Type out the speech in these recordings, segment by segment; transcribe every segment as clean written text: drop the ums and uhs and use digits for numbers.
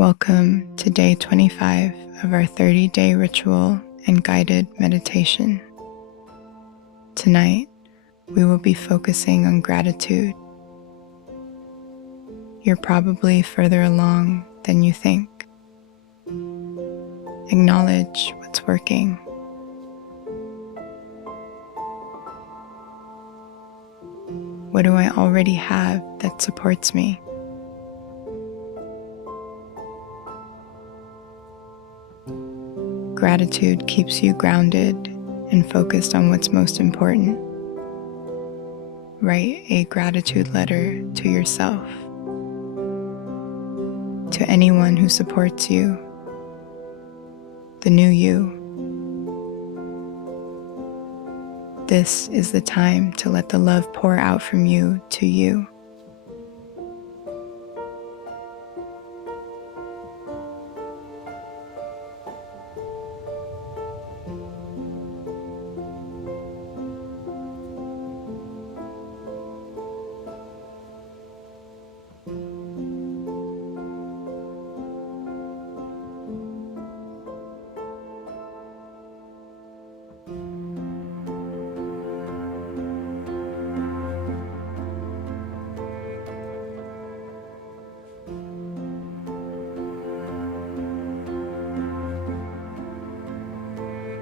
Welcome to day 25 of our 30-day ritual and guided meditation. Tonight, we will be focusing on gratitude. You're probably further along than you think. Acknowledge what's working. What do I already have that supports me? Gratitude keeps you grounded and focused on what's most important. Write a gratitude letter to yourself, to anyone who supports you, the new you. This is the time to let the love pour out from you to you.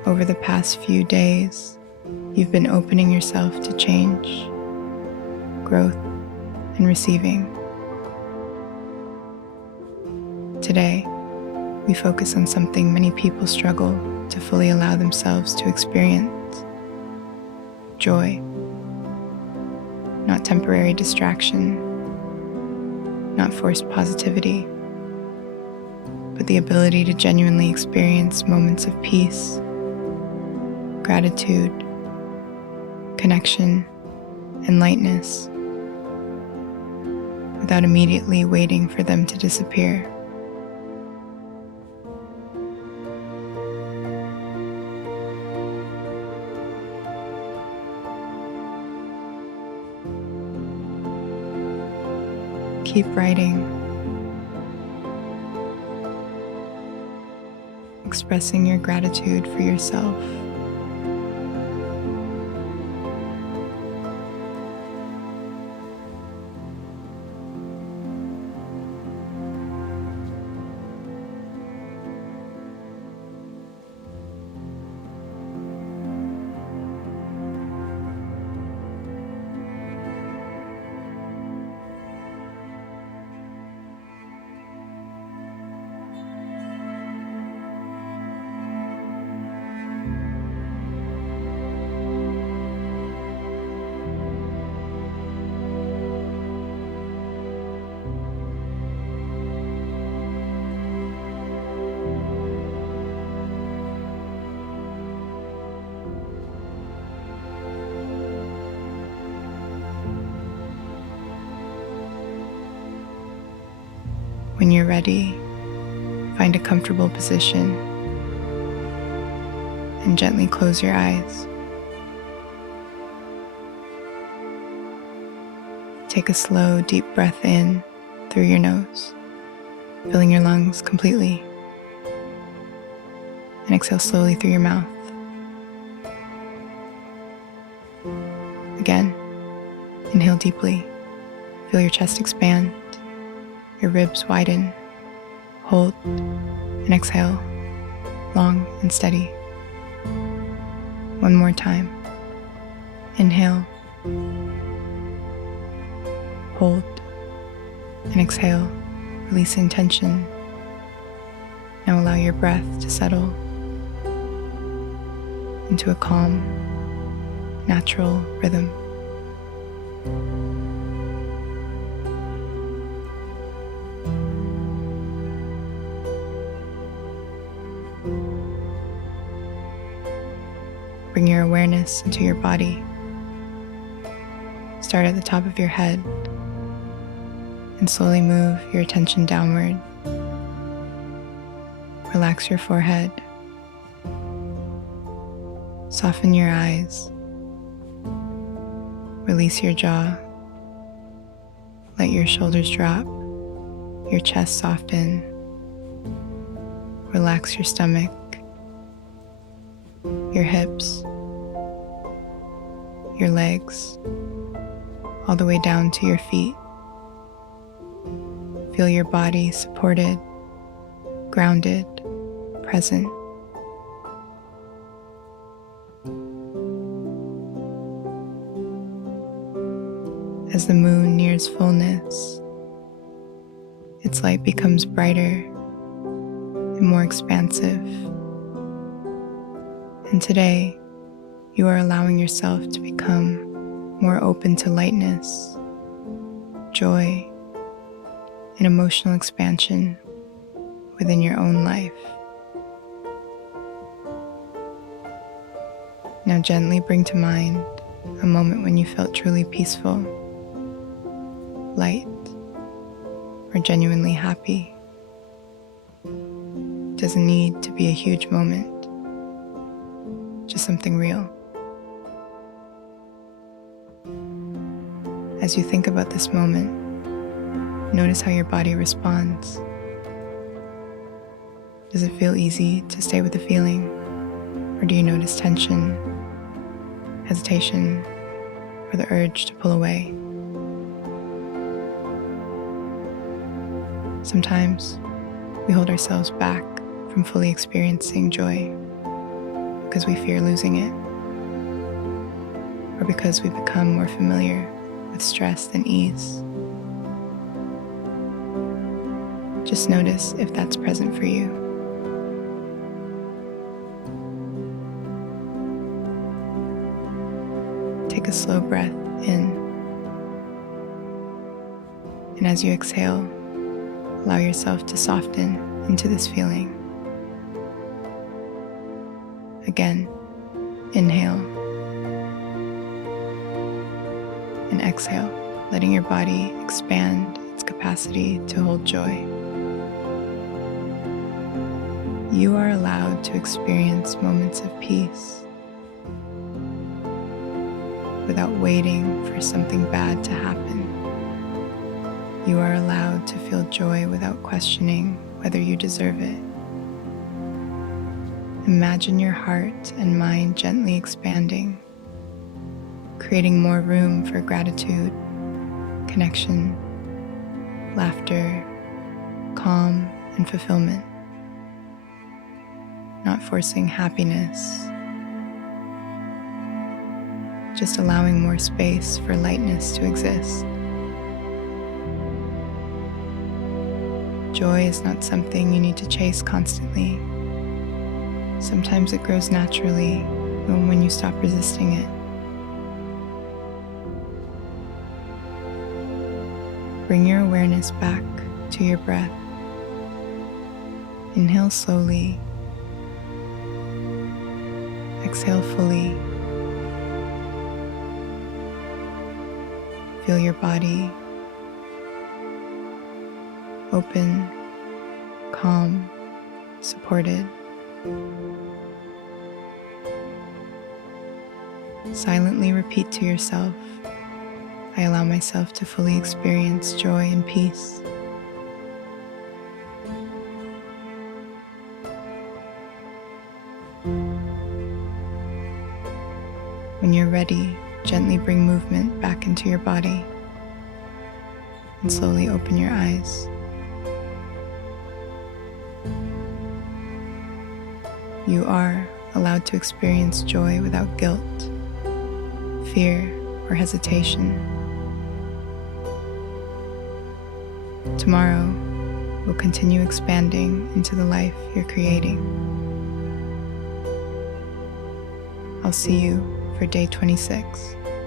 Over the past few days, you've been opening yourself to change, growth, and receiving. Today, we focus on something many people struggle to fully allow themselves to experience: joy. Not temporary distraction, not forced positivity, but the ability to genuinely experience moments of peace, gratitude, connection, and lightness without immediately waiting for them to disappear. Keep writing, expressing your gratitude for yourself. When you're ready, find a comfortable position and gently close your eyes. Take a slow, deep breath in through your nose, filling your lungs completely, and exhale slowly through your mouth. Again, inhale deeply, feel your chest expand, your ribs widen, hold, and exhale, long and steady. One more time. Inhale, hold, and exhale, releasing tension. Now allow your breath to settle into a calm, natural rhythm. Bring your awareness into your body. Start at the top of your head and slowly move your attention downward. Relax your forehead. Soften your eyes. Release your jaw. Let your shoulders drop, your chest soften, Relax your stomach, your hips, your legs, all the way down to your feet. Feel your body supported, grounded, present. As the moon nears fullness, its light becomes brighter and more expansive. And today, you are allowing yourself to become more open to lightness, joy, and emotional expansion within your own life. Now gently bring to mind a moment when you felt truly peaceful, light, or genuinely happy. It doesn't need to be a huge moment, just something real. As you think about this moment, notice how your body responds. Does it feel easy to stay with the feeling, or do you notice tension, hesitation, or the urge to pull away? Sometimes we hold ourselves back from fully experiencing joy because we fear losing it, or because we become more familiar with stress than ease. Just notice if that's present for you. Take a slow breath in, and as you exhale, allow yourself to soften into this feeling. Again, inhale and exhale, letting your body expand its capacity to hold joy. You are allowed to experience moments of peace without waiting for something bad to happen. You are allowed to feel joy without questioning whether you deserve it. Imagine your heart and mind gently expanding, creating more room for gratitude, connection, laughter, calm, and fulfillment. Not forcing happiness, just allowing more space for lightness to exist. Joy is not something you need to chase constantly. Sometimes it grows naturally when you stop resisting it. Bring your awareness back to your breath. Inhale slowly. Exhale fully. Feel your body open, calm, supported. Silently repeat to yourself, I allow myself to fully experience joy and peace. When you're ready, gently bring movement back into your body and slowly open your eyes. You are allowed to experience joy without guilt, fear, or hesitation. Tomorrow, we'll continue expanding into the life you're creating. I'll see you for day 26.